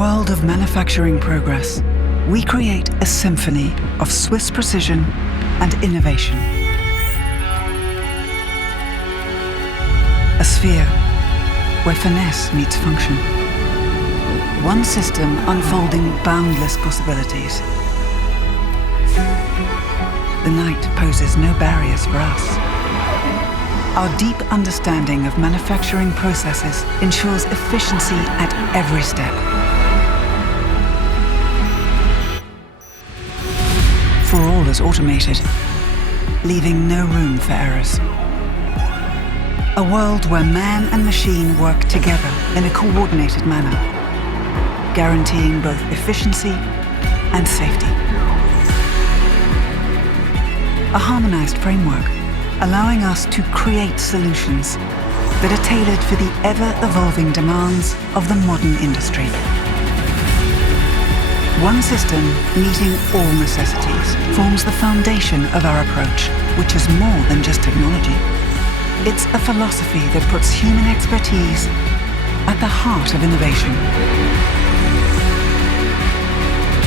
world of manufacturing progress, we create a symphony of Swiss precision and innovation. A sphere where finesse meets function. One system unfolding boundless possibilities. The night poses no barriers for us. Our deep understanding of manufacturing processes ensures efficiency at every step. For all is automated, leaving no room for errors. A world where man and machine work together in a coordinated manner, guaranteeing both efficiency and safety. A harmonized framework, allowing us to create solutions that are tailored for the ever-evolving demands of the modern industry. One system meeting all necessities forms the foundation of our approach, which is more than just technology. It's a philosophy that puts human expertise at the heart of innovation.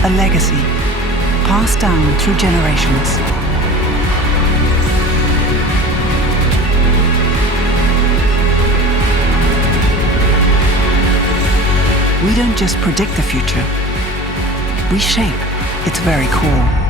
A legacy passed down through generations. We don't just predict the future, we shape its very core.